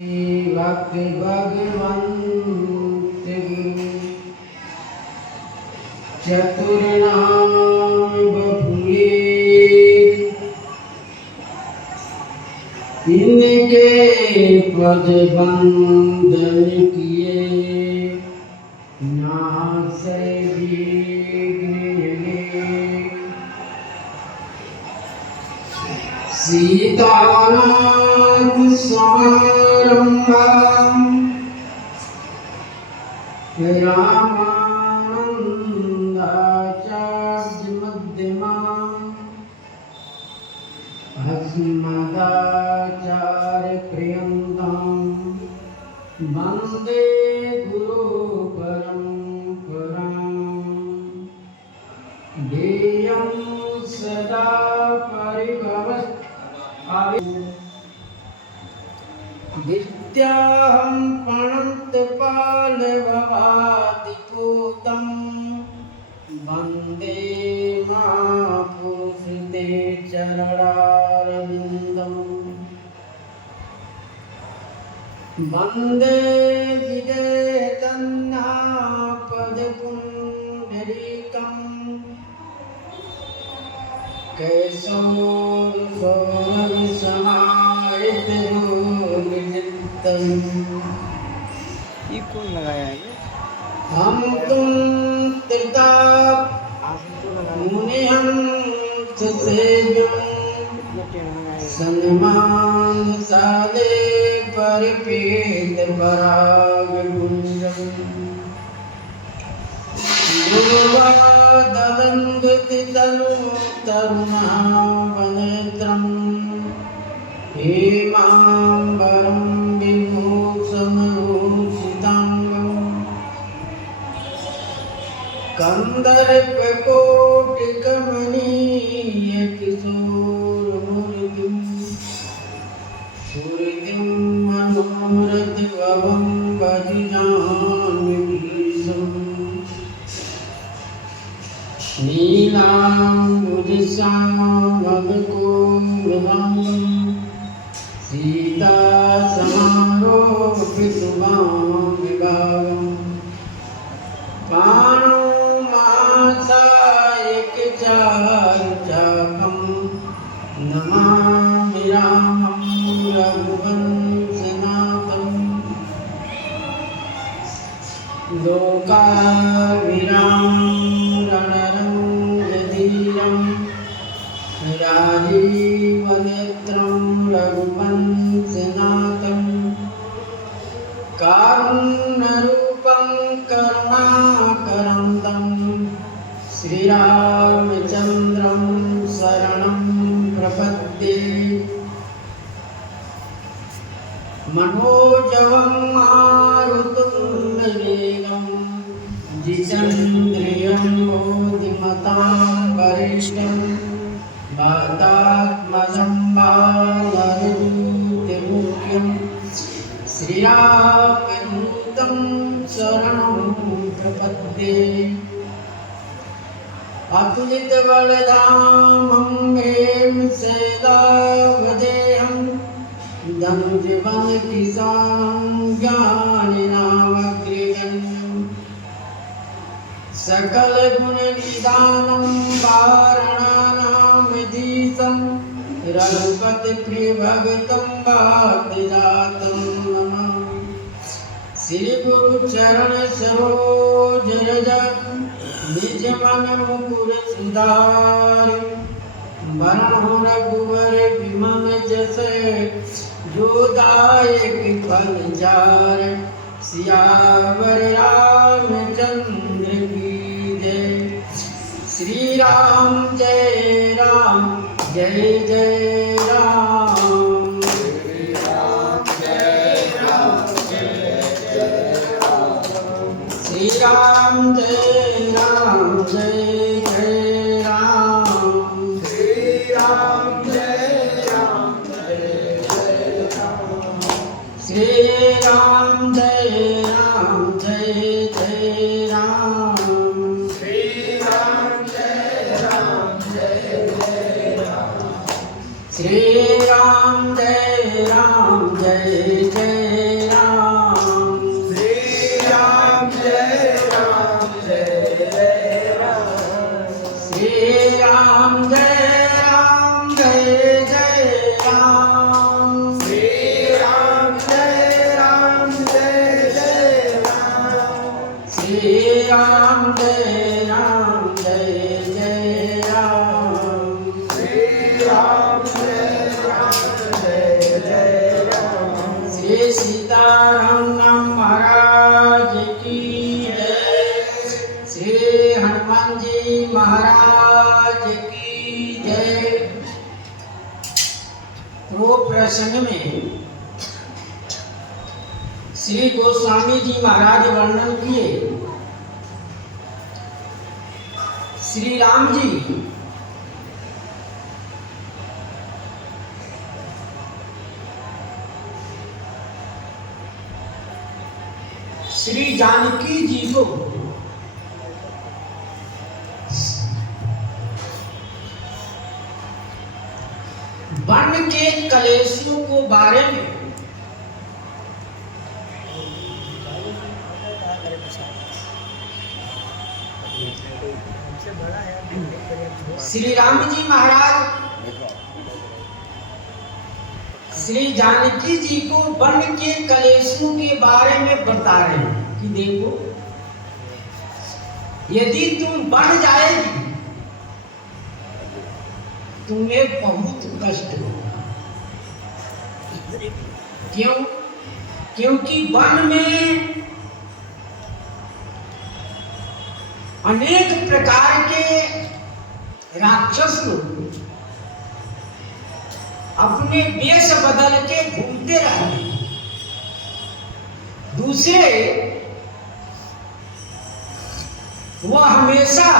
भक्ति भगवंत चतुर्नाम बपुए इनके पद बंदन किए नासे सीतानाथ समारंभं रामानन्दाचार्य मध्यमाम् अस्मदाचार्य पर्यन्तं वन्दे गुरु परम्पराम् ध्येयं सदा परिभवत् विद्याहं प्रणतपालभवादिपूतं वन्दे महापुरुषते चरणारविन्दं वन्दे विजयतन्नापदपुण्डरीकम् ये कौन लगाया है? हम तुम त्रिताप मुनिहं सन्मान सादे परिपीत पराग गुंजन गुरुवादवंदति तनु तरुणावनेत्रं हेमाम्बरं विभूषणभूषिताङ्गं कन्दर्पकोटिकमनीयकिशोरमूर्तिं स्फूर्तिं मनोरथवहं भजामि गिरिशम् नीलाम्बुजश्यामलकोमलाङ्गं सीतासमारोपितुमां पाणौ मासायकचारुचापं नमामि रामं रघुवंशनाथं लोकाभिरामं रणरङ्गधीरं राजीवनेत्रं रघुवंशनाथं कारुण्यरूपं करुणाकरन्दं श्रीरामचन्द्रं शरणं प्रपद्ये मनोजवं मारुतुल्यवेगं जितेन्द्रियं मोदिमतां वरिष्ठं वातात्मजं वानरयूथमुख्यं श्रीरामदूतं शरणं प्रपद्ये अतुलितबलधामं हेमशैलावदेहं धनुजवनकिशानं ज्ञानिनामग्रगण्यं सकलगुणनिधानं वारणानामधीशं रघुपतिप्रियभगतं वादिदातं नमामि श्रीगुरुचरण सरोज रज निज मन मुकुर सुधारि वरणो रघुवर विमल जसै जो दायक फल चार सियावर रामचंद्र की जय श्री राम जय राम जय जय राम श्री राम जय राम जय जय राम श्री राम जय राम जय जय राम श्री राम जय राम जय जय राम श्री राम जय राम जय जय राम श्री राम जय राम जय जय जय सीताराम महाराज की जय। श्री हनुमान जी महाराज की जय। तो प्रसंग में श्री गोस्वामी जी महाराज वर्णन किए श्री राम जी श्री जानकी जी को वन के कलेशों को बारे में श्री राम जी महाराज श्री जानकी जी को वन के कलेशों के बारे में बता रहे हैं कि देखो, यदि तुम बन जाएगी तुम्हें बहुत कष्ट होगा। क्यों? क्योंकि वन में अनेक प्रकार के राक्षस लोग अपने वेश बदल के घूमते रहते। दूसरे, वह हमेशा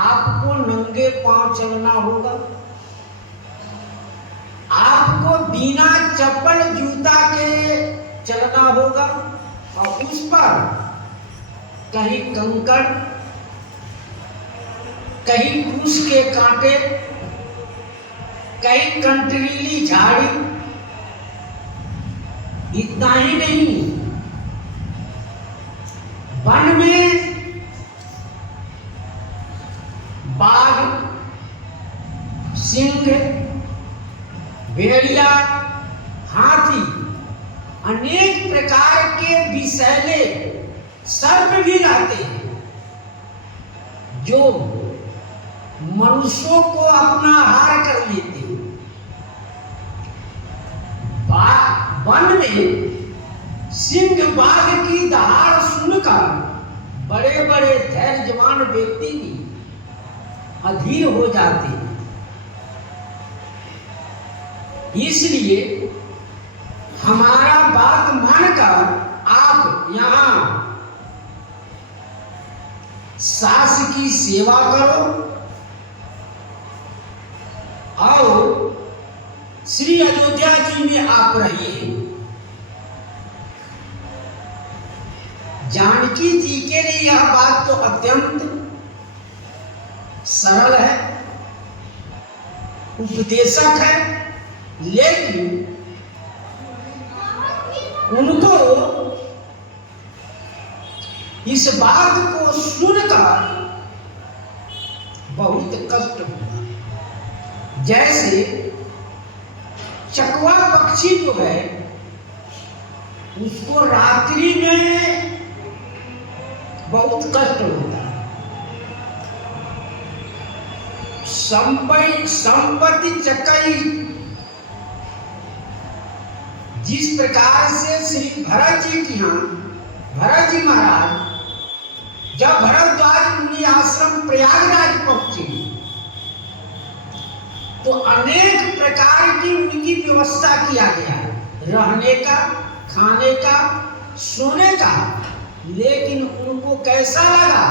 आपको नंगे पांव चलना होगा, आपको बिना चप्पल जूता के चलना होगा, और उस पर कहीं कंकड़, कहीं कुश के कांटे, कहीं कंटरीली झाड़ी। इतना ही नहीं, वन में बाघ, सिंह, भेड़िया, हाथी, अनेक प्रकार के विषैले सर्प भी रहते हैं जो मनुष्यों को अपना आहार कर लेते हैं। वन में सिंह बाघ की दहाड़ सुनकर बड़े बड़े धैर्यवान व्यक्ति भी अधीर हो जाते हैं। इसलिए हमारा बात मानकर आप यहाँ सास की सेवा करो और श्री अयोध्या जी में आप रहिए। जानकी जी के लिए यह बात तो अत्यंत सरल है, उपदेशक है, लेकिन उनको इस बात को सुनकर बहुत कष्ट हुआ। जैसे चकवा पक्षी जो है उसको रात्रि में बहुत कष्ट होता है। संपत्ति चकई जिस प्रकार से श्री भरत जी की यहाँ, भरत जी महाराज जब भरद्वाज मुनि आश्रम प्रयागराज पहुंचे तो अनेक प्रकार की उनकी व्यवस्था किया गया है, रहने का, खाने का, सोने का। लेकिन उनको कैसा लगा?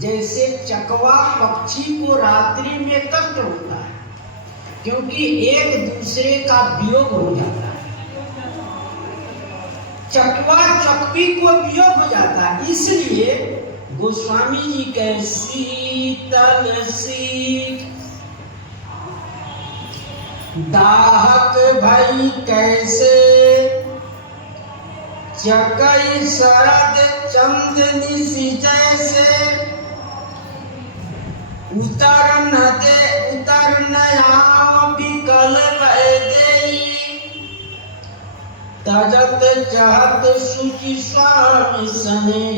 जैसे चकवा पक्षी को रात्रि में कष्ट होता है, क्योंकि एक दूसरे का वियोग हो जाता है। चकवा चकवी को वियोग हो जाता है। इसलिए गोस्वामी जी के शीतल शीत दाहक भई कैसे, चकई शरद चंदनी सी जैसे, उतर नया विकल देई, तजत चहत सुचि स्वामी सने।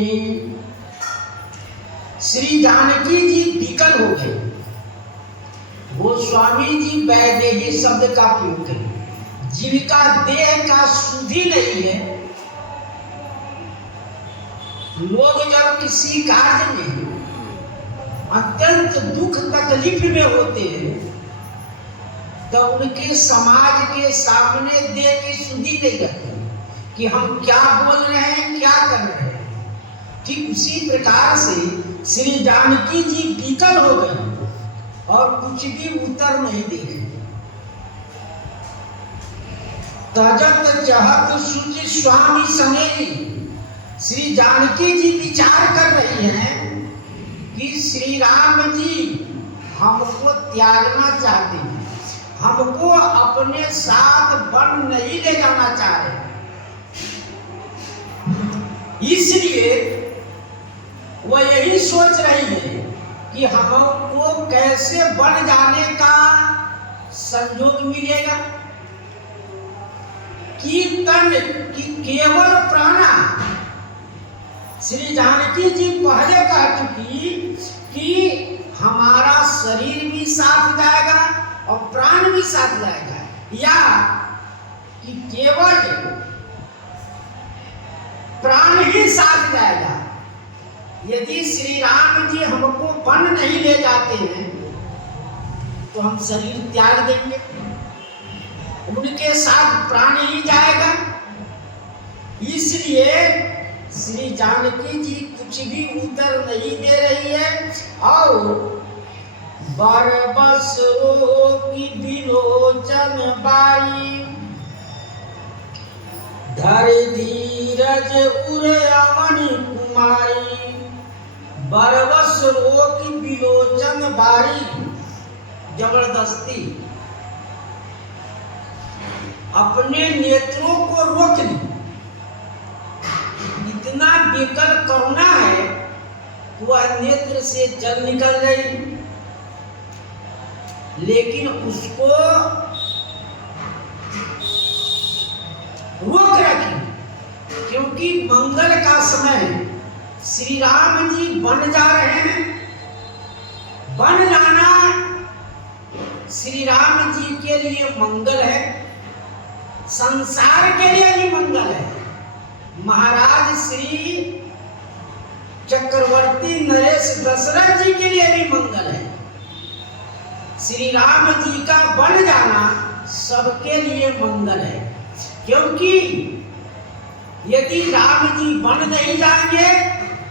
श्री जानकी जी विकल हो गए। गोस्वामी जी वैदेही शब्द का प्रयोग करें। जिनका देह का शुद्धि नहीं है, लोग जब किसी कार्य में अत्यंत दुख तकलीफ में होते हैं तो उनके समाज के सामने देह की शुद्धि नहीं रहती कि हम क्या बोल रहे हैं, क्या कर रहे हैं। ठीक उसी प्रकार से श्री जानकी जी विकल हो गए और कुछ भी उत्तर नहीं दे रहे। तजत जहत सुचि स्वामी सनेरी, श्री जानकी जी विचार कर रही हैं कि श्री राम जी हमको त्यागना चाहते हैं, हमको अपने साथ वन नहीं ले जाना चाह रहे, इसलिए वह यही सोच रही है कि हमको कैसे वन जाने का संयोग मिलेगा। कीर्तन की केवल प्राणा, श्री जानकी जी पहले कह चुकी कि हमारा शरीर भी साथ जाएगा और प्राण भी साथ जाएगा, या कि केवल प्राण ही साथ जाएगा। यदि श्री राम जी हमको वन नहीं ले जाते हैं तो हम शरीर त्याग देंगे, उनके साथ प्राण ही जाएगा। इसलिए श्री जानकी जी कुछ भी उत्तर नहीं दे रही है और बरबस की विलोचन बाई, धर धीरज उरयामणि कुमारी, बरबस की विलोचन बारी, जबरदस्ती अपने नेत्रों को रोक ली। इतना बेकल करुणा है, वह नेत्र से जल निकल गई, लेकिन उसको रोक रखी, क्योंकि मंगल का समय श्री राम जी वन जा रहे हैं। वन जाना श्री राम जी के लिए मंगल है, संसार के लिए भी मंगल है। महाराज श्री चक्रवर्ती नरेश दशरथ जी के लिए भी मंगल है। श्री राम जी का वन जाना सबके लिए मंगल है, क्योंकि यदि राम जी वन नहीं जाएंगे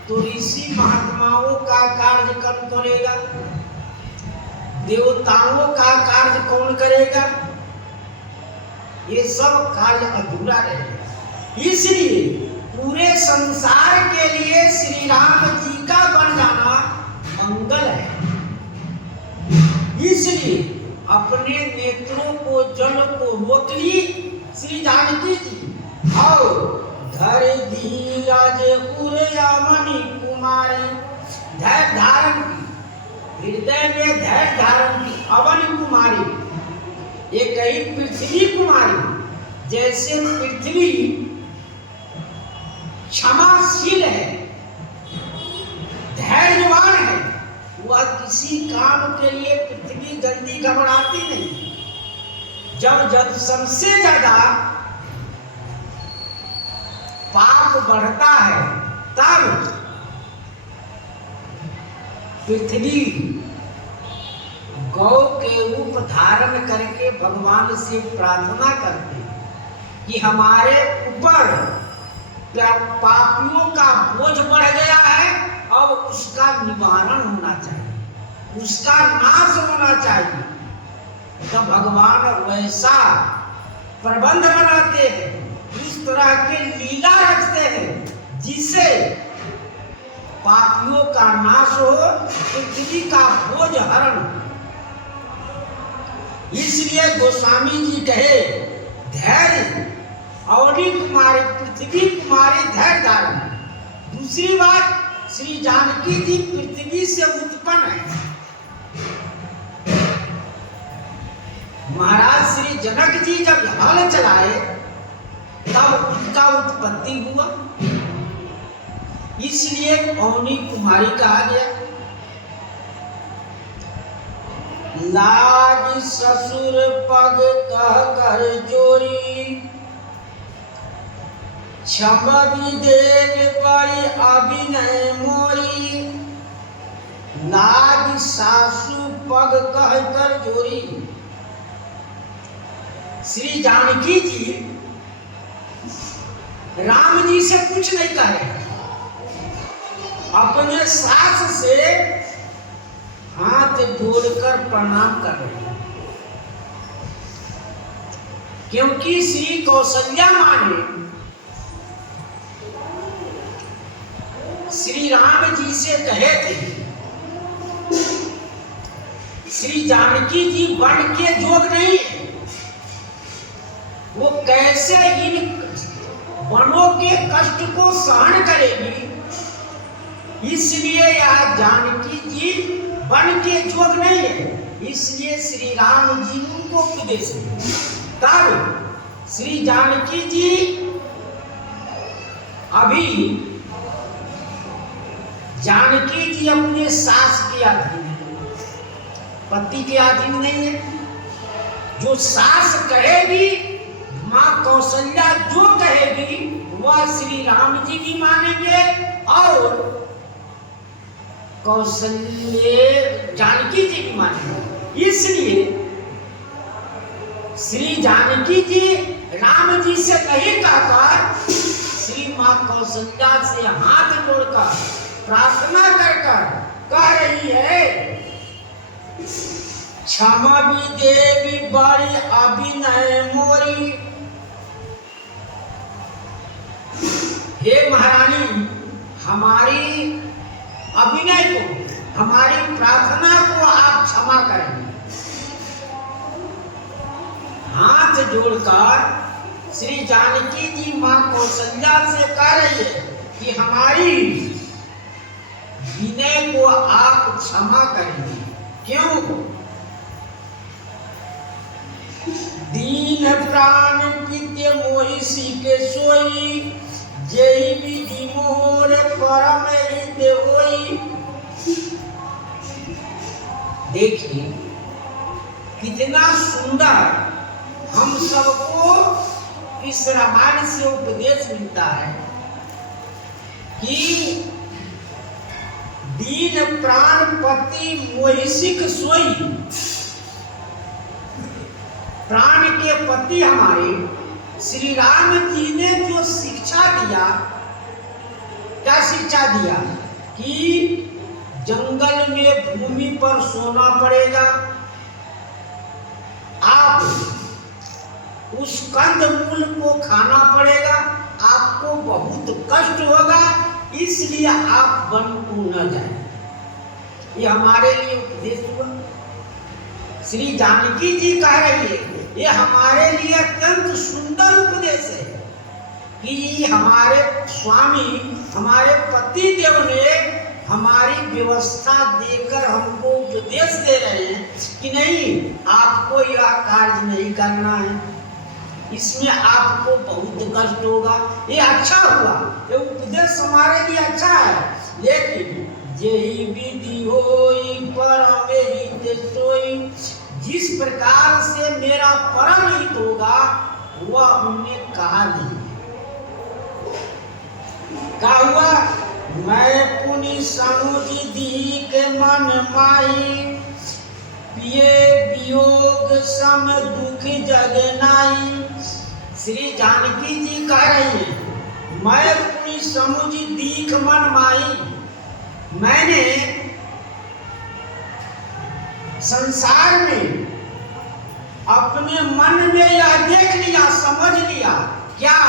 तो ऋषि महात्माओं का कार्य कौन करेगा, देवताओं का कार्य कौन करेगा, ये सब कार्य अधूरा रहेगा। इसलिए पूरे संसार के लिए श्री राम जी का वन जाना मंगल है। इसलिए अपने नेत्रों को जल को रोक ली श्री जानकी जी और धर धीरज उरयामणि कुमारी, धैर्य धारण की, हृदय में धैर्य धारण की अवनि कुमारी, एक ही पृथ्वी कुमारी। जैसे पृथ्वी क्षमाशील है, धैर्यवान है, वह किसी काम के लिए पृथ्वी गंदी घबराती नहीं। जब सबसे ज्यादा पाप बढ़ता है तब पृथ्वी गौ के रूप धारण करके भगवान से प्रार्थना करते कि हमारे ऊपर पापियों का बोझ बढ़ गया है और उसका निवारण होना चाहिए, उसका नाश होना चाहिए। तो भगवान वैसा प्रबंध बनाते हैं, इस तरह के लीला रचते हैं जिससे पापियों का नाश हो, पृथ्वी का बोझ हरण। इसलिए गोस्वामी जी कहे धैर्य अवनी कुमारी, पृथ्वी कुमारी धैर्य धारण। दूसरी बात, श्री जानकी जी पृथ्वी से उत्पन्न है। महाराज श्री जनक जी जब हल चलाए तब उसका उत्पत्ति हुआ, इसलिए अवनी कुमारी कहा गया। लाज ससुर पग कह कर जोरी, क्षमा देव बड़ी अभिनय मोरी, लाज सासु पग कह कर जोरी। श्री जानकी जी राम जी से कुछ नहीं कह रहे, अपने सास से हाथ जोड़कर प्रणाम कर रहे हैं, क्योंकि श्री कौशल्या माँ ने श्री राम जी से कहे थे श्री जानकी जी वन के जोग नहीं है, वो कैसे इन वनों के कष्ट को सहन करेगी, इसलिए यह जानकी जी वन के जोग नहीं है, इसलिए श्री राम जी उनको उपदेश दिए। तब श्री जानकी जी अभी जानकी जी अपने सास के अधीन है, पति के अधीन नहीं है। जो सास कहेगी, माँ कौशल्या जो कहेगी वह श्री राम जी भी मानेंगे और कौशल्य जानकी जी भी मानेंगे। इसलिए श्री जानकी जी राम जी से नहीं कहकर श्री माँ कौशल्या से हाथ जोड़कर प्रार्थना कर कह रही है, क्षमा भी देवी बड़ी अभिनय मोरी। हे महारानी, हमारी अभिनय को, हमारी प्रार्थना को आप क्षमा करें। हाथ जोड़कर श्री जानकी जी माँ कौशल्या से कह रही है कि हमारी विनय को आप क्षमा करेंगे। क्यों? दीन प्राण पित्य मोहिषी के सोई, जय विधि मोर परम हित होई। देखिए कितना सुंदर हम सबको इस रामायण से उपदेश मिलता है कि दीन प्राण पति मोहिषिक सोई, प्राण के पति हमारे श्री राम जी ने जो शिक्षा दिया, क्या शिक्षा दिया कि जंगल में भूमि पर सोना पड़ेगा, आप उस कंदमूल को खाना पड़ेगा, आपको बहुत कष्ट होगा, इसलिए आप वन को न जाएं। ये हमारे लिए उपदेश हुआ। श्री जानकी जी कह रही है, ये हमारे लिए अत्यंत सुंदर उपदेश है कि हमारे स्वामी, हमारे पति देव ने हमारी व्यवस्था देकर हमको उपदेश दे रहे हैं कि नहीं, आपको यह कार्य नहीं करना है, इसमें आपको बहुत कष्ट होगा। ये अच्छा हुआ, ये उपदेश हमारे लिए अच्छा है। लेकिन यही विधि होई परम हित सोई, जिस प्रकार से मेरा परम हित होगा वह उन्हें कहा नहीं। कहा हुआ, मैं पुनि समुझ दी के मन माई, पिए वियोग सम दुख जग नाई। श्री जानकी जी कह रही है, मैं पुनि समुझ दीख मन माई, मैंने संसार में अपने मन में यह देख लिया, समझ लिया, क्या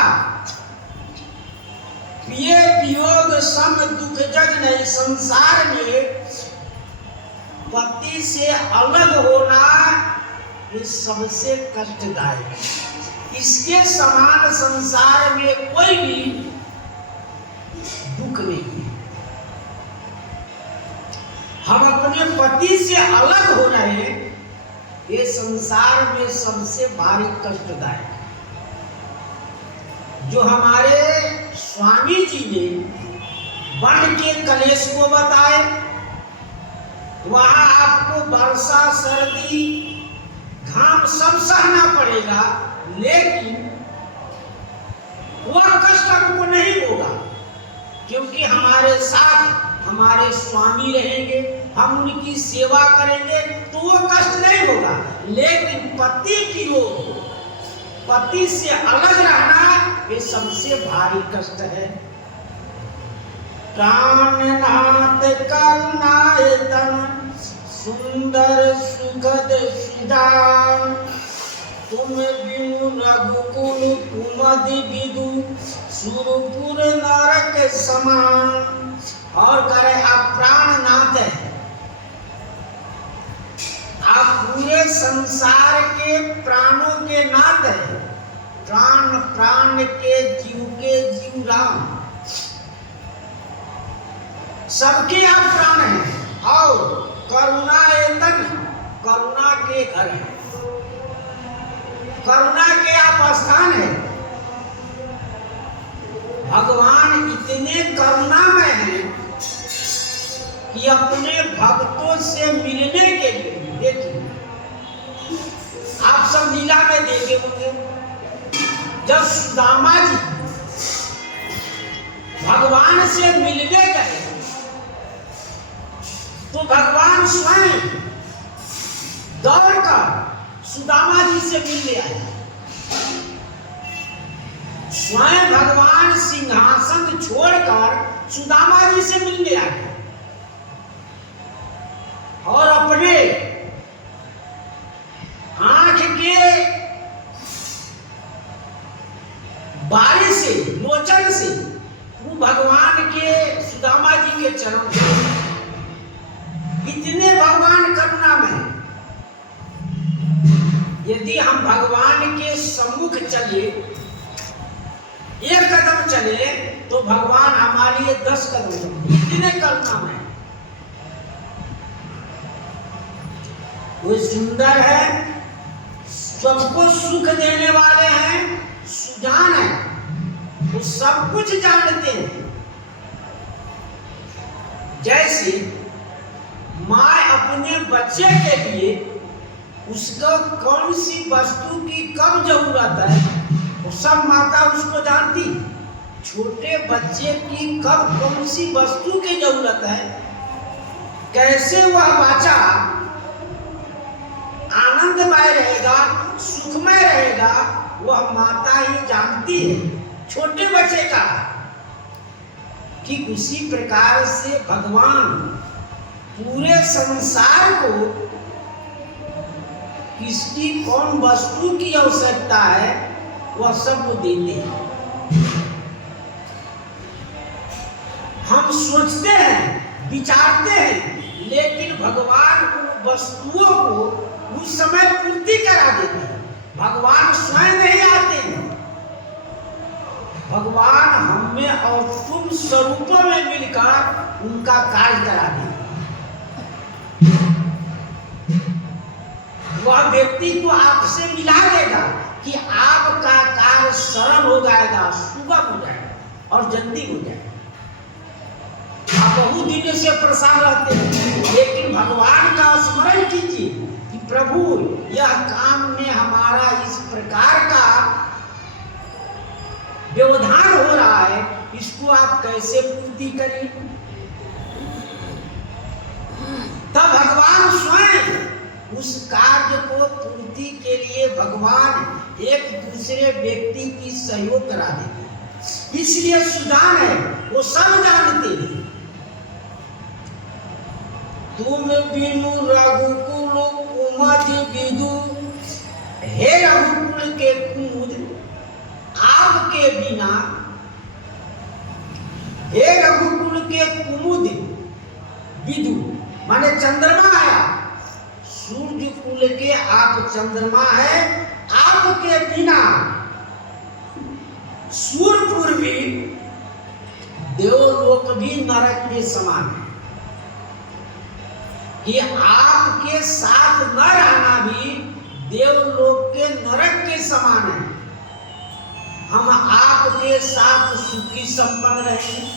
पिए वियोग सम दुख जग नहीं, संसार में पति से अलग होना ये सबसे कष्टदायक, इसके समान संसार में कोई भी दुख नहीं है। हम अपने पति से अलग हो रहे, ये संसार में सबसे भारी कष्टदायक। जो हमारे स्वामी जी ने वन के कलेश को बताए, वहां आपको वर्षा सर्दी घाम सब सहना पड़ेगा, लेकिन वह कष्ट हमको नहीं होगा, क्योंकि हमारे साथ हमारे स्वामी रहेंगे, हम उनकी सेवा करेंगे, तो वो कष्ट नहीं होगा। लेकिन पति की ओर, पति से अलग रहना, ये सबसे भारी कष्ट है। प्राणनाथ करुणायतन सुंदर सुखद सुजान, तुम बिनु रघुकुल कुमति विदु सुरपुर नरक समान। और करे आप प्राणनाथ है, आप पूरे संसार के प्राणों के नाथ है, प्राण प्राण के जीव राम, सबके आप प्राण हैं। और करुणा एतन, करुणा के घर है, करुणा के आप स्थान है। भगवान इतने करुणामय हैं कि अपने भक्तों से मिलने के लिए, देखिए आप सब लीला में देखे होंगे, जब सुदामा जी भगवान से मिलने गए तो भगवान स्वयं दौड़कर सुदामा जी से मिलने आए। स्वयं भगवान सिंहासन छोड़कर सुदामा जी से मिलने आए और अपने आंख के बारी से, लोचन से वो भगवान के, सुदामा जी के चरण, इतने भगवान करुणा में। यदि हम भगवान के सम्मुख चले, एक कदम चले, तो भगवान हमारे लिए 10 कदम चले, इतने करुणा में। वो सुंदर है, सबको सुख देने वाले हैं, सुजान है, वो सब कुछ जानते हैं। जैसे माँ अपने बच्चे के लिए उसको कौन सी वस्तु की कब जरूरत है, वो सब माता उसको जानती। छोटे बच्चे की कब कौन सी वस्तु की जरूरत है, कैसे वह बच्चा आनंदमय रहेगा, सुखमय रहेगा, वह माता ही जानती है छोटे बच्चे का। कि उसी प्रकार से भगवान पूरे संसार को किसकी कौन वस्तु की आवश्यकता है, वह सबको देते हैं। हम सोचते हैं, विचारते हैं, लेकिन भगवान उन वस्तुओं को उस समय पूर्ति करा देते हैं। भगवान स्वयं नहीं आते हैं, भगवान हमें और तुम स्वरूपों में मिलकर उनका कार्य करा देते। वह व्यक्ति को आपसे मिला देगा कि आपका कार्य सरल हो जाएगा, सुगम हो जाएगा और जल्दी हो जाएगा। आप बहुत दिनों से परेशान रहते हैं, लेकिन भगवान का स्मरण कीजिए कि प्रभु यह काम में हमारा इस प्रकार का व्यवधान हो रहा है, इसको आप कैसे पूर्ति करें। तब भगवान स्वयं उस कार्य को पूर्ति के लिए भगवान एक दूसरे व्यक्ति की सहयोग करा देते हैं। इसलिए सुजान है, वो सब जानते हैं। तुम बिनु रघुकुल कुमति विदु, हे रघुकुल के कुमुद, आपके बिना, हे रघुकुल के कुमुद विदु माने चंद्रमा है, सूर्य कुल के आप चंद्रमा है, आपके बिना सूर्यपुर भी, देवलोक भी नरक में समान है। कि आपके साथ न रहना भी देवलोक के नरक के समान है। हम आपके साथ सुखी संपन्न रहेंगे।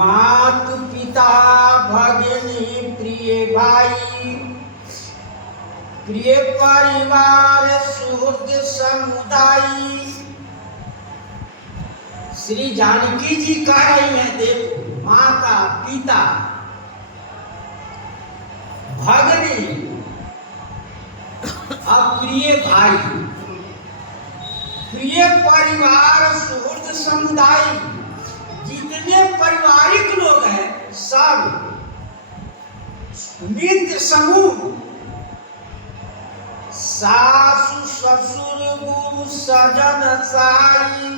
मातु पिता भगिनी प्रिय भाई, प्रिय परिवार सुहृद समुदाय। श्री जानकी जी कह रही हैं, देखो माता पिता भगिनी और प्रिय भाई, प्रिय परिवार सुहृद समुदाय, जितने पारिवारिक लोग हैं सब मित्र समूह, सासु ससुर गुरु सजन साई,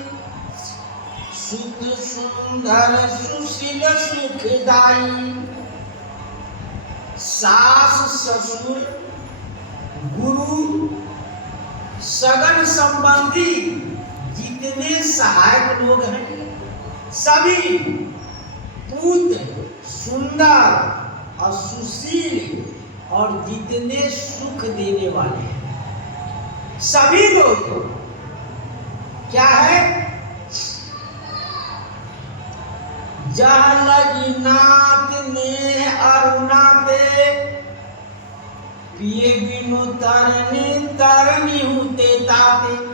सुत सुंदर सुशील सुखदाई। सास ससुर गुरु सगन संबंधी जितने सहायक लोग हैं सभी, पुत्र सुंदर और सुशील और जितने सुख देने वाले हैं सभी लोग क्या है, जहाँ लगी नाथ ने अरुणा दे, पिए बिनु तरनी होते ताते।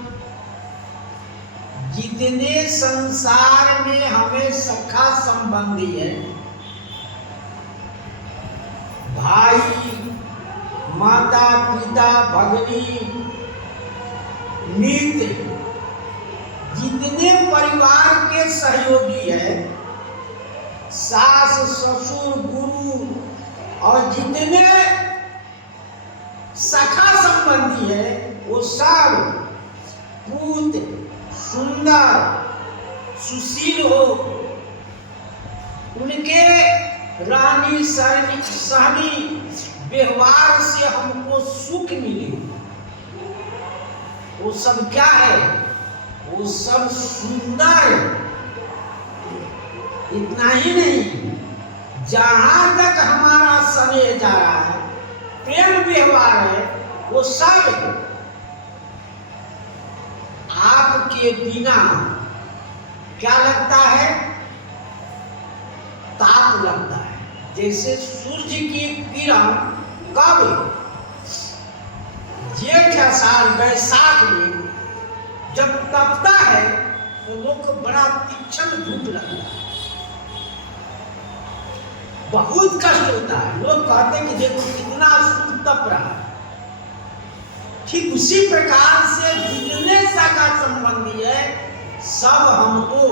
जितने संसार में हमें सखा संबंधी है, भाई माता पिता भगिनी मित्र, जितने परिवार के सहयोगी है, सास ससुर गुरु और जितने सखा संबंधी है, वो सब पुत्र सुंदर सुशील हो, उनके रानी सहनी व्यवहार से हमको सुख मिले, वो सब क्या है, वो सब सुंदर। इतना ही नहीं, जहां तक हमारा समय जा रहा है, प्रेम व्यवहार है, वो सब आपके बिना क्या लगता है, ताप लगता है। जैसे सूर्य की किरण कब जेठ आषाढ़ बैसाख में जब तपता है तो लोग को बड़ा तीक्ष्ण धूप लगता है, बहुत कष्ट होता है। लोग कहते हैं कि देखो कितना सूर्य तप रहा है। ठीक उसी प्रकार से जितने सगा संबंधी है सब हमको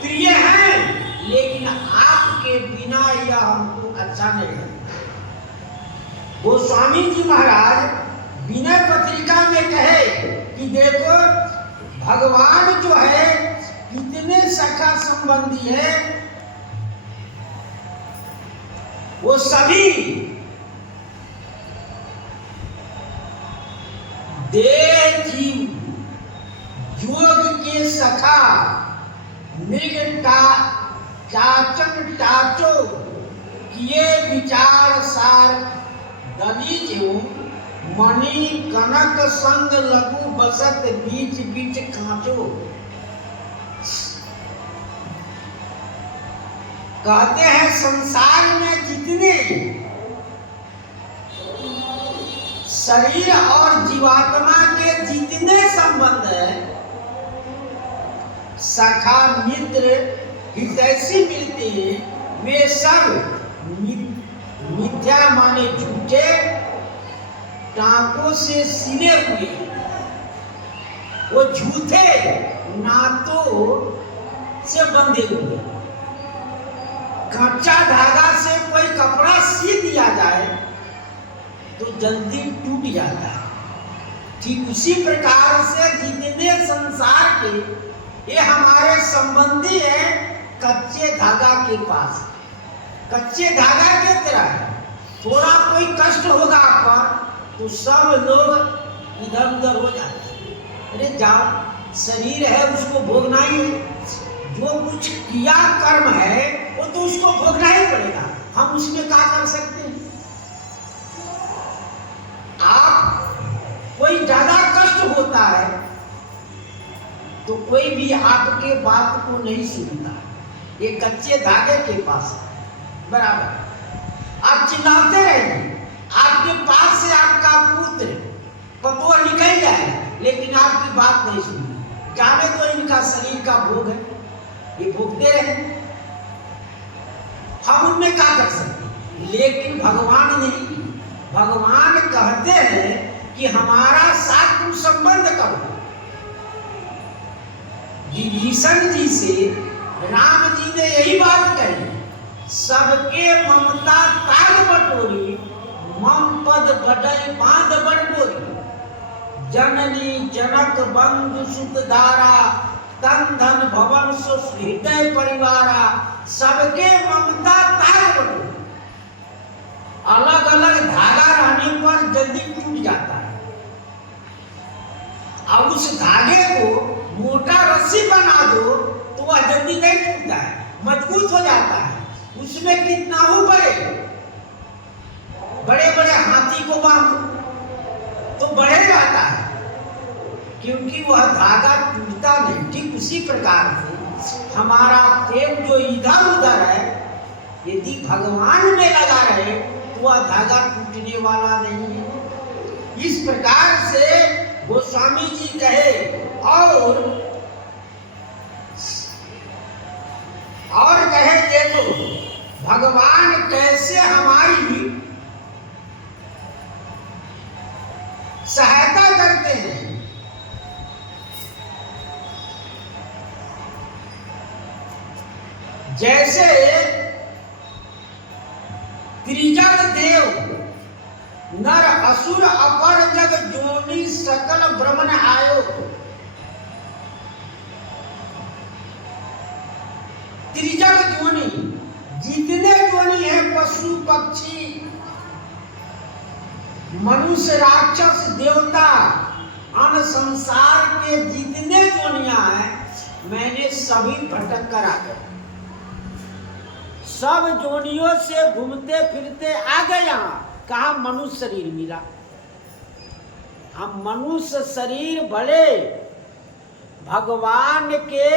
प्रिय हैं, लेकिन आपके बिना यह हमको अच्छा नहीं लगता। गोस्वामी जी महाराज विनय पत्रिका में कहे कि देखो भगवान जो है कितने सखा संबंधी है, वो सभी देह जीव योग के सखा, मृग चाचन टाचो किए विचार सार, दलित मणि कनक संग लघु बसत बीच बीच कांचो। कहते हैं संसार में जितने शरीर और जीवात्मा के जितने संबंध है, सखा मित्र हितैषी मिलते हैं, वे सब मिथ्या माने झूठे टांकों से सिले हुए, वो झूठे नातों से बंधे हुए। कच्चा धागा से कोई कपड़ा सी दिया जाए तो जल्दी टूट जाता है। ठीक उसी प्रकार से जितने संसार के ये हमारे संबंधी हैं, कच्चे धागा के पास, कच्चे धागा के तरह थोड़ा कोई कष्ट होगा आपका तो सब लोग इधर उधर हो जाते हैं। अरे जाओ, शरीर है उसको भोगना ही है, जो कुछ किया कर्म है वो तो उसको भोगना ही पड़ेगा, हम उसमें क्या कर सकते हैं। आप कोई ज्यादा कष्ट होता है तो कोई भी आपके बात को नहीं सुनता, ये कच्चे धागे के पास है, बराबर। आप चिल्लाते रहेंगे, आपके पास से आपका पुत्र कतुआ निकल जाए, लेकिन आपकी बात नहीं सुनी, जाने तो इनका शरीर का भोग है, ये भोगते रहे, हम उनमें क्या कर सकते। लेकिन भगवान नहीं, भगवान कहते हैं कि हमारा साथ तुम संबंध करो। विभीषण जी से राम जी ने यही बात कही, सबके ममता ताग बटोरी, मम पद बढ़ई बांध बटोरी, जननी जनक बंधु सुत धारा, तन धन भवन सो हृदय परिवारा, सबके ममता ताग बटोरी। अलग अलग धागा रहने पर जल्दी टूट जाता है, अब उस धागे को मोटा रस्सी बना दो तो वह जल्दी नहीं टूटता है, मजबूत हो जाता है। उसमें कितना हो बड़े बड़े बड़े हाथी को बांधो तो बढ़े जाता है, क्योंकि वह धागा टूटता नहीं। ठीक उसी प्रकार से हमारा प्रेम जो इधर उधर है, यदि भगवान में लगा रहे तो वह धागा टूटने वाला नहीं है। इस प्रकार से गोस्वामी जी कहे, और कहे देखो भगवान कैसे हमारी सहायता करते हैं। जैसे त्रिजग देव नर असुर अपर जग जोनि सकल ब्रह्मन आयो। त्रिजग जोनि, जितने जोनि है, पशु पक्षी मनुष्य राक्षस देवता, अन संसार के जितने जोनियां हैं, मैंने सभी भटक कर आ गए, सब जोनियों से घूमते फिरते आ गए। यहाँ कहा मनुष्य शरीर मिला। हम मनुष्य शरीर बड़े भगवान के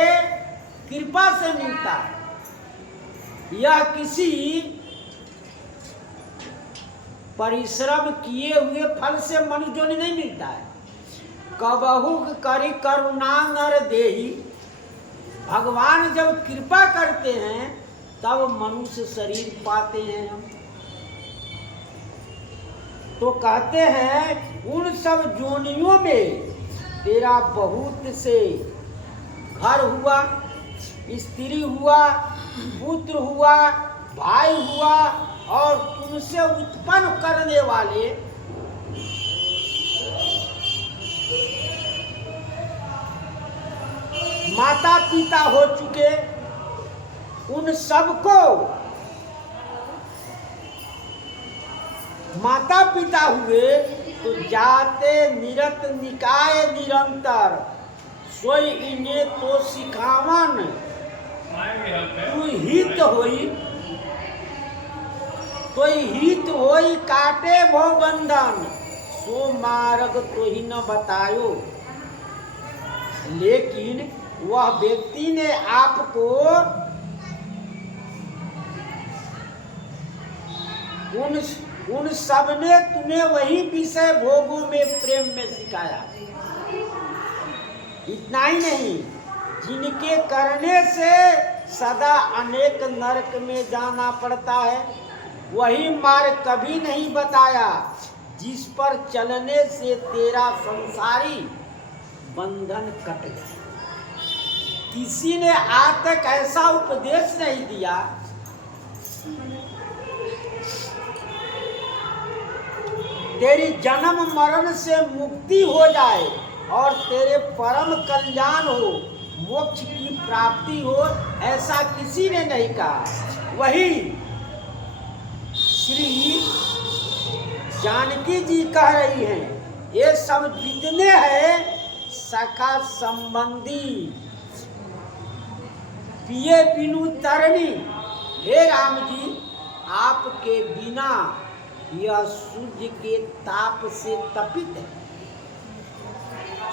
कृपा से मिलता है, यह किसी परिश्रम किए हुए फल से मनुष्य जोनि नहीं मिलता है। कबहु करी करुणा नर देहि, भगवान जब कृपा करते हैं तब मनुष्य शरीर पाते हैं हम। तो कहते हैं उन सब जोनियों में तेरा बहुत से घर हुआ, स्त्री हुआ, पुत्र हुआ, भाई हुआ, और तुमसे उत्पन्न करने वाले माता पिता हो चुके, उन सबको माता पिता हुए तो जाते निरत निकाय निरंतर, सोई इन्हें तो सिखावन तू हित होई, तो हित होई काटे भो बंधन, सो मार्ग तो ही न बतायो। लेकिन वह व्यक्ति ने आपको उन सब ने तुम्हें वही विषय भोगों में प्रेम में सिखाया। इतना ही नहीं, जिनके करने से सदा अनेक नरक में जाना पड़ता है, वही मार्ग कभी नहीं बताया जिस पर चलने से तेरा संसारी बंधन कट गया। किसी ने आज तक ऐसा उपदेश नहीं दिया तेरी जन्म मरण से मुक्ति हो जाए और तेरे परम कल्याण हो, मोक्ष की प्राप्ति हो, ऐसा किसी ने नहीं कहा। वही श्री जानकी जी कह रही हैं, ये सब जितने हैं सखा संबंधी पिए बिनु तरनी, हे राम जी आपके बिना यह सूर्य के ताप से तपित है।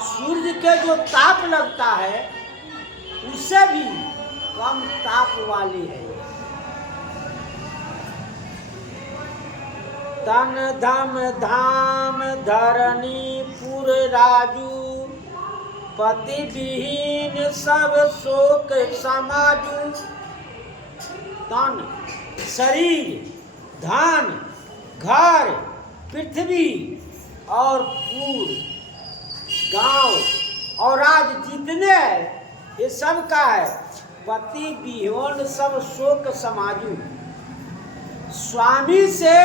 सूर्य के जो ताप लगता है उससे भी कम ताप वाली है। तन धम धाम धरनी पुर राजू, पति विहीन सब शोक समाजू। तन शरीर, धन, घर, पृथ्वी और पुर, गांव और राज जितने हैं ये सब का है। पति विहीन सब शोक समाजू। स्वामी से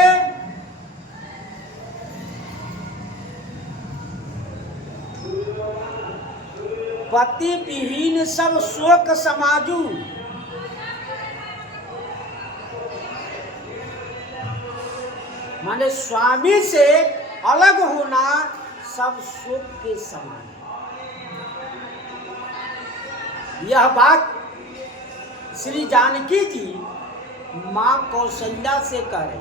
पति विहीन सब शोक समाजू। माने स्वामी से अलग होना सब शोक के समान है। यह बात श्री जानकी जी मां कौशल्या से कह रही।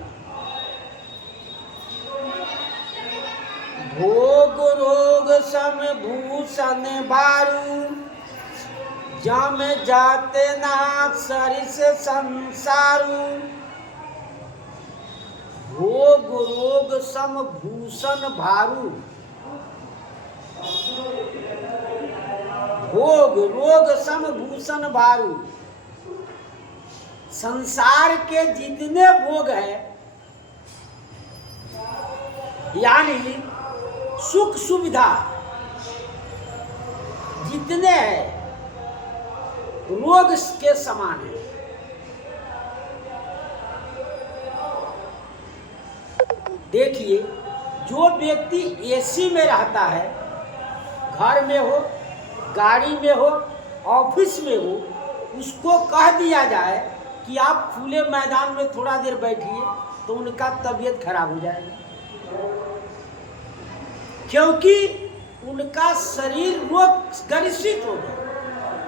भोग रोग सम भूषण बारू, जम जाते ना सरिस संसारू। भोग रोग सम भूषण भारू, भोग रोग सम भूषण भारू। संसार के जितने भोग है यानी सुख सुविधा जितने हैं रोग के समान है। देखिए, जो व्यक्ति एसी में रहता है, घर में हो, गाड़ी में हो, ऑफिस में हो, उसको कह दिया जाए कि आप खुले मैदान में थोड़ा देर बैठिए तो उनका तबीयत खराब हो जाएगा, क्योंकि उनका शरीर रोग ग्रसित होगा।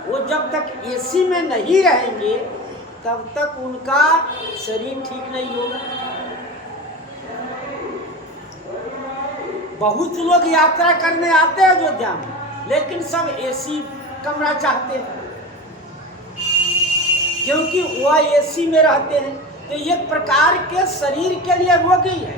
वो जब तक एसी में नहीं रहेंगे तब तक उनका शरीर ठीक नहीं होगा। बहुत लोग यात्रा करने आते हैं अयोध्या में, लेकिन सब एसी कमरा चाहते हैं, क्योंकि वह एसी में रहते हैं। तो एक प्रकार के शरीर के लिए रोग ही है।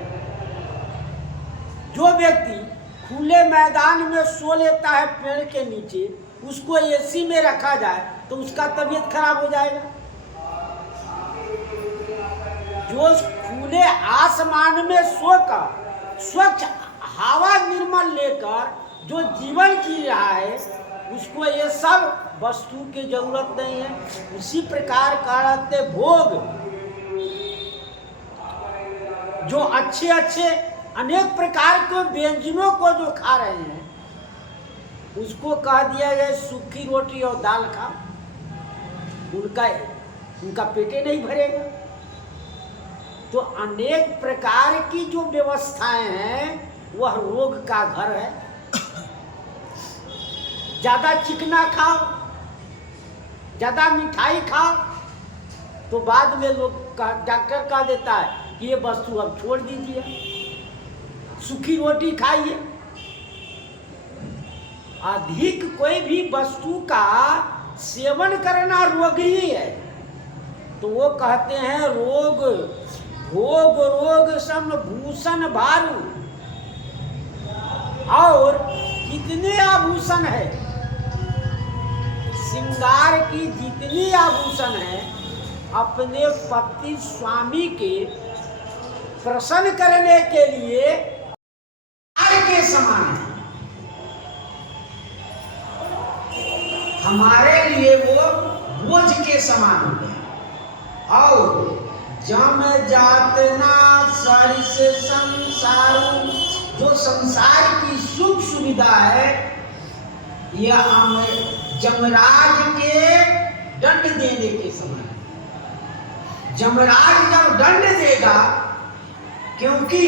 जो व्यक्ति खुले मैदान में सो लेता है पेड़ के नीचे, उसको एसी में रखा जाए तो उसका तबीयत खराब हो जाएगा। जो खुले आसमान में सोकर स्वच्छ हवा निर्मल लेकर जो जीवन जी रहा है, उसको ये सब वस्तु की जरूरत नहीं है। उसी प्रकार कहते भोग, जो अच्छे अच्छे अनेक प्रकार के व्यंजनों को जो खा रहे हैं, उसको कह दिया जाए सूखी रोटी और दाल खा, उनका पेटे नहीं भरेगा। तो अनेक प्रकार की जो व्यवस्थाएं हैं वह रोग का घर है। ज्यादा चिकना खाओ, ज्यादा मिठाई खाओ, तो बाद में लोग डॉक्टर कह देता है कि ये वस्तु अब छोड़ दीजिए, सूखी रोटी खाइए। अधिक कोई भी वस्तु का सेवन करना रोग ही है। तो वो कहते हैं रोग भोग रोग सम भूषण भारू। और जितने आभूषण है, श्रृंगार की जितनी आभूषण है, अपने पति स्वामी के प्रसन्न करने के लिए के समान है। हमारे लिए वो बोझ के समान हो गया। और जम जातना सरिस संसारू, जो संसार की सुख सुविधा है, यह हमें जमराज के दंड देने के समान है। जमराज जब दंड देगा, क्योंकि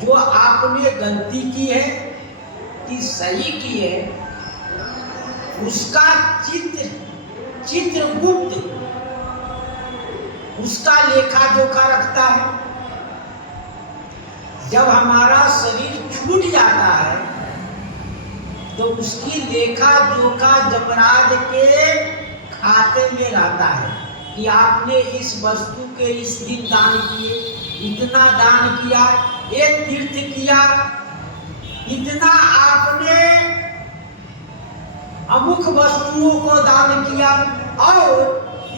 जो आपने गलती की है कि सही की है, उसका चित्रगुप्त उसका लेखा जोखा रखता है। जब हमारा शरीर छूट जाता है तो उसकी लेखा जोखा जमराज के खाते में रहता है कि आपने इस वस्तु के इस दिन दान किए, इतना दान किया, एक तीर्थ किया, इतना आपने अमुक वस्तुओं को दान किया, और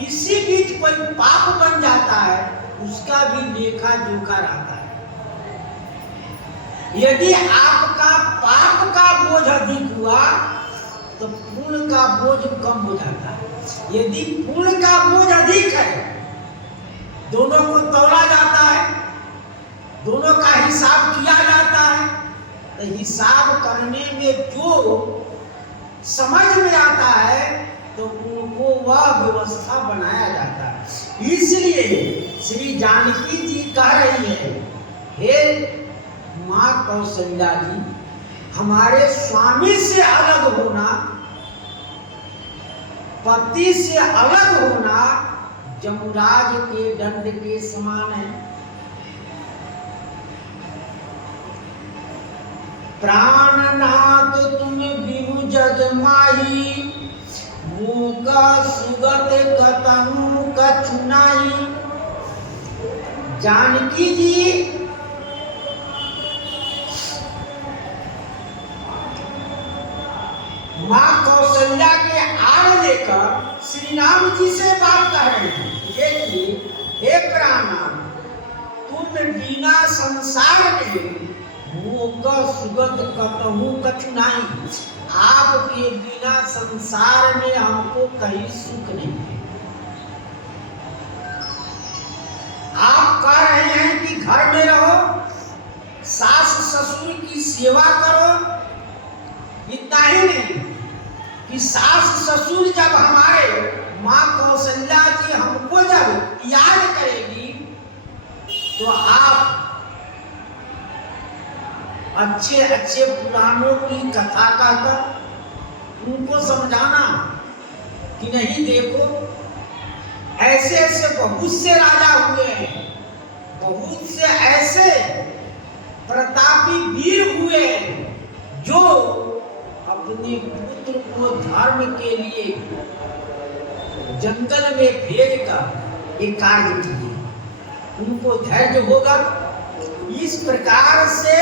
इसी बीच कोई पाप बन जाता है, उसका भी लेखा जोखा रहता है। यदि आपका पाप का बोझ अधिक हुआ तो पुण्य का बोझ कम हो जाता है। यदि पुण्य का बोझ अधिक है, दोनों को तौला जाता है, दोनों का हिसाब किया जाता है, तो हिसाब करने में जो समझ में आता है तो उनको वह व्यवस्था बनाया जाता है। इसलिए श्री जानकी जी कह रही है, हे माँ कौशल्या जी, हमारे स्वामी से अलग होना, पति से अलग होना जमराज के दंड के समान है। प्राणनाथ तुम बिनु जग माही, मूका सुगत कतहु कछु नाही। जानकी जी माँ कौशल्या के आड़ लेकर श्री राम जी से बात कर रहे हैं। देखिए, हे प्राणनाथ, तुम बिना संसार में मूका सुगत कतहु कछु नाही, आपके बिना संसार में हमको कहीं सुख नहीं है। आप कह रहे हैं कि घर में रहो, सास ससुर की सेवा करो, इतना ही नहीं कि सास ससुर जब हमारे माँ कौशल्या जी हमको जब याद करेगी तो आप अच्छे अच्छे पुराणों की कथा कहकर उनको समझाना कि नहीं, देखो ऐसे ऐसे बहुत से राजा हुए हैं, बहुत से ऐसे प्रतापी वीर हुए हैं जो अपने पुत्र को धर्म के लिए जंगल में भेजकर एक कार्य किए, उनको धैर्य होगा। इस प्रकार से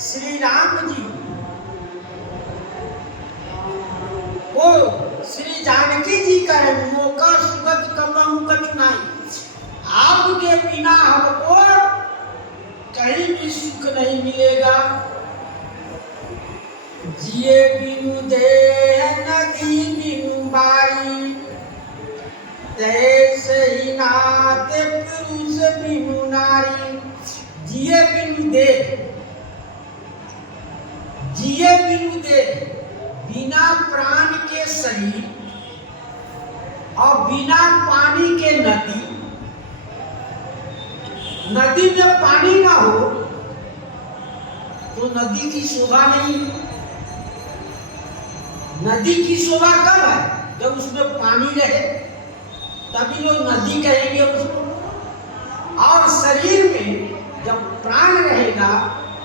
श्री राम जी को श्री जानकी जी कहे, मौका सुगत कतहु कछु नाही, आपके बिना हमको कहीं भी सुख नहीं मिलेगा। जिए बिनु देह नदी बिनु बारी, तैसे ही नाथ पुरुष बिनु नारी। जिए बिनु देह, जिए बिनु देह, बिना प्राण के शरीर और बिना पानी के नदी। नदी में पानी ना हो तो नदी की शोभा नहीं। नदी की शोभा कब है? जब उसमें पानी रहे, तभी लोग नदी कहेंगे उसको। और शरीर में जब प्राण रहेगा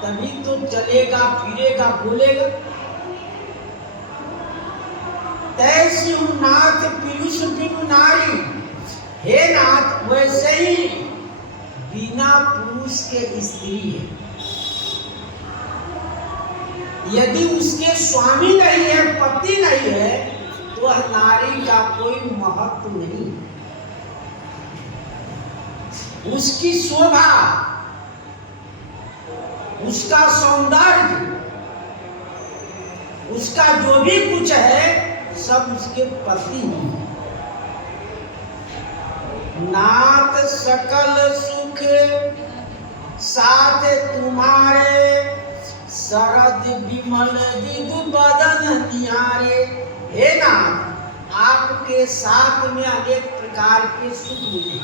तभी तो चलेगा, फिरेगा, बोलेगा। तैसी नाथ पीयूष बिनु नारी, हे नाथ, वैसे ही बिना पुरुष के स्त्री है। यदि उसके स्वामी नहीं है, पति नहीं है, तो वह नारी का कोई महत्व नहीं। उसकी शोभा, उसका सौंदर्य, उसका जो भी कुछ है सब उसके पति ही। नाथ सकल सुख साथ तुम्हारे, शरद विमल विधु बदन निहारे। हे नाथ, आपके साथ में अनेक प्रकार के सुख मिले।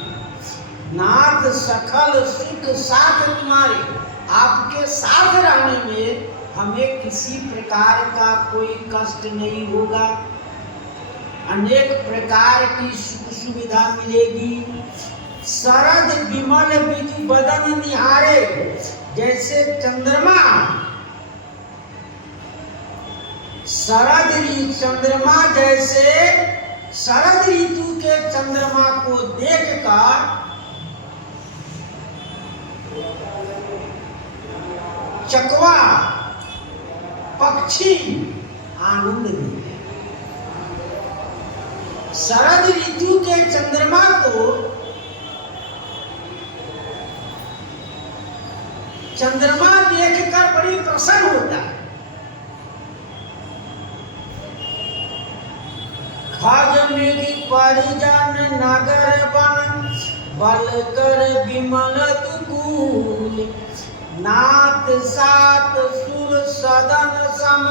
नाथ सकल सुख साथ तुम्हारे, आपके साथ रहने में हमें किसी प्रकार का कोई कष्ट नहीं होगा। अनेक प्रकार की सुख सुविधा मिलेगी। शरद विमल विधु बदन निहारे, जैसे चंद्रमा, शरद चंद्रमा जैसे शरद ऋतु के चंद्रमा को देखकर चकवा पक्षी आनंद लेते हैं। शरद ऋतु के चंद्रमा को चंद्रमा देखकर बड़ी प्रसन्न होता है। खग मृगी परिजन नगर वन बल कर विमल दुकूल नाथ सात सुर सदन सम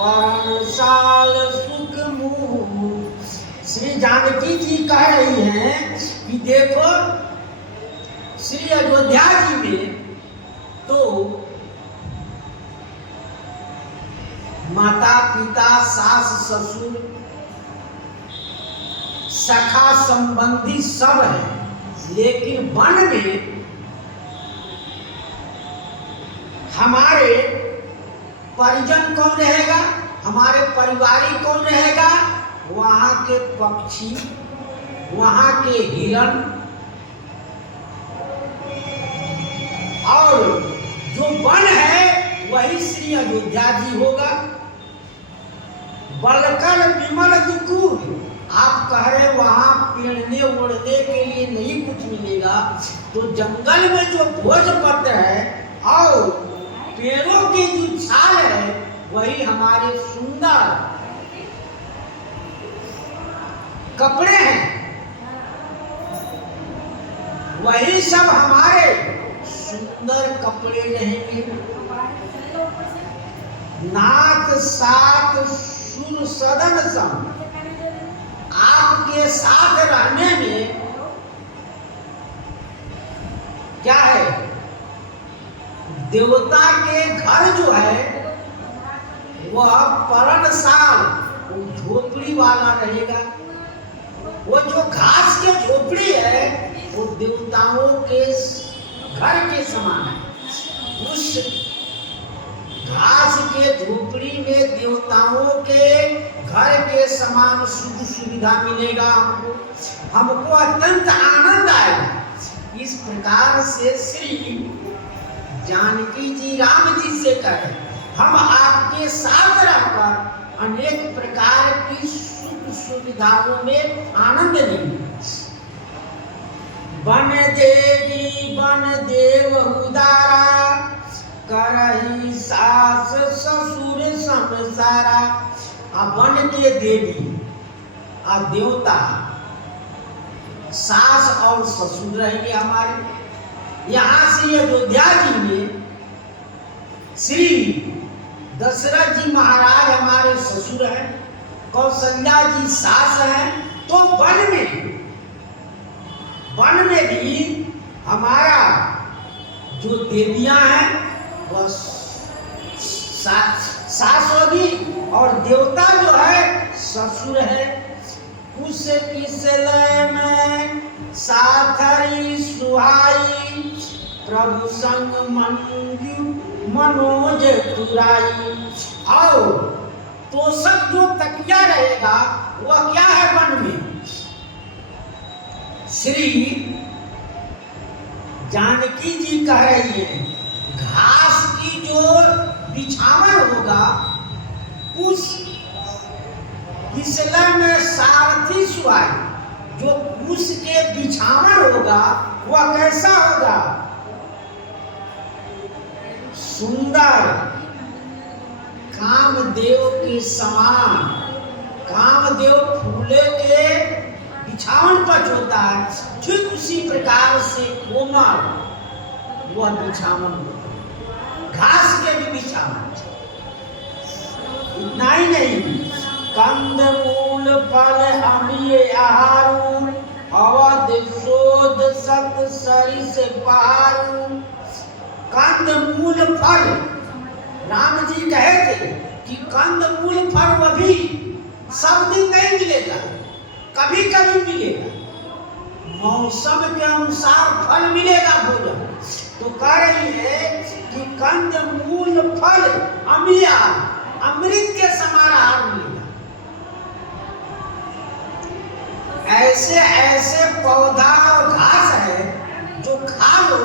परण साल सुख मूल। श्री जानकी जी कह रही हैं कि देखो श्री अयोध्या जी में तो माता पिता सास ससुर सखा संबंधी सब है, लेकिन वन में हमारे परिजन कौन रहेगा, हमारे परिवारी कौन रहेगा? वहां के पक्षी, वहां के हिरण और जो वन है वही श्री अयोध्या जी होगा। बलकर विमल दुकूल, आप कह रहे वहां पेड़ने उड़ने के लिए नहीं कुछ मिलेगा, तो जंगल में जो भोजपत्र है और पेड़ों की जो छाल है वही हमारे सुंदर कपड़े हैं, वही सब हमारे सुंदर कपड़े रहेंगे। नाथ साथ सुर सदन सम, आपके साथ रहने में क्या है? देवता के घर जो है वह पर्णशाल झोपड़ी वाला रहेगा। वो जो घास के झोपड़ी है वो देवताओं के घर के समान है। उस घास के झोपड़ी में देवताओं के घर के समान सुख सुविधा मिलेगा हमको, हमको अत्यंत आनंद आएगा। इस प्रकार से श्री जानकी जी राम जी से कहे हम आपके साथ रहकर अनेक प्रकार की सुख सुविधाओं में आनंद लेंगे। वन देवी वन देव उदारा करही सास ससुर संसारा। वन के देवी और देवता सास और ससुर रहेंगे हमारे। यहाँ श्री अयोध्या जी में श्री दशरथ जी महाराज हमारे ससुर हैं, कौशल्या जी सास हैं। तो वन में भी हमारा जो देवियां हैं वह सास होगी और देवता जो है ससुर है। उस किसलय में साथरी सुहाई प्रभु संग मंजू मनोज तुराई। आओ तो सब जो तकिया रहेगा वह क्या है वन में? श्री जानकी जी कह रही है घास की जो बिछावन होगा उस किसला में सारथी सुहाई, जो उसके बिछावन होगा वह कैसा होगा? सुंदर कामदेव के समान। कामदेव फूले के बिछावन पर होता है, ठीक उसी प्रकार से कोमल वह बिछावन होता है, घास के भी बिछावन। इतना ही नहीं, कंद मूल फल अम्रिय आहारू अवध शोध सत सरिस पहारू। कंद मूल फल, राम जी कहे थे कि कंद मूल फल वह भी सब दिन नहीं मिलेगा, कभी कभी मिलेगा, मौसम के अनुसार फल मिलेगा भोजन। तो कह रही है कि कंद मूल फल अमिया, अमृत के समान आहार मिलेगा। ऐसे ऐसे पौधा और घास है जो खा लो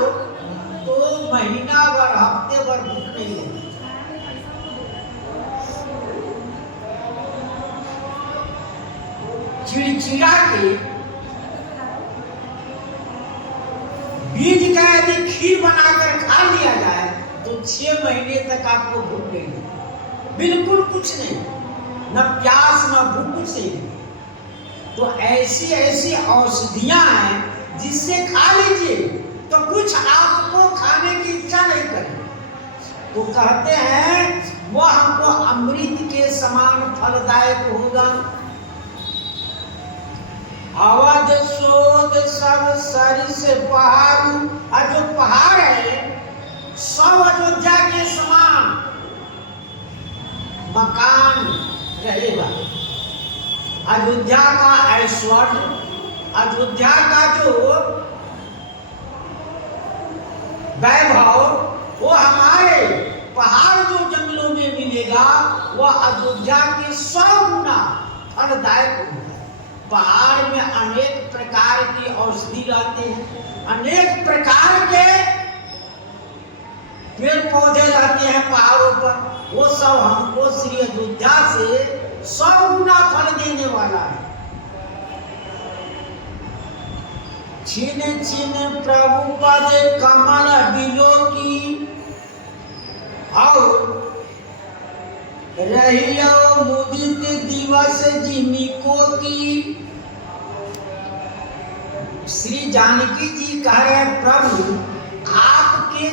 तो महीना भर हफ्ते भर भूख नहीं लगती। चिड़चिड़ा के बीज का यदि खीर बनाकर खा लिया जाए तो 6 महीने तक आपको भूख नहीं लगेगी, बिल्कुल कुछ नहीं, न प्यास न भूख, कुछ नहीं। तो ऐसी ऐसी औषधियां हैं जिससे खा लीजिए तो कुछ आपको खाने की इच्छा नहीं करे। तो कहते हैं वह हमको अमृत के समान फलदायक होगा। अवध शोध सब सर से पहाड़, और जो पहाड़ है सब अयोध्या के समान मकान रहेगा। अयोध्या का ऐश्वर्य, अयोध्या का जो वैभव, वो हमारे पहाड़ जो जंगलों में मिलेगा वह अयोध्या के 100 गुना फलदायक होगा। पहाड़ में अनेक प्रकार की औषधि रहते हैं, अनेक प्रकार के पेड़ पौधे रहते हैं पहाड़ों पर, वो सब हमको श्री अयोध्या से 100 गुना फल देने वाला है। छिन छिन प्रभु पद कमल बिलो की, और रहियो मुदित दिवस जिनको की। श्री जानकी जी कह रहे प्रभु आपके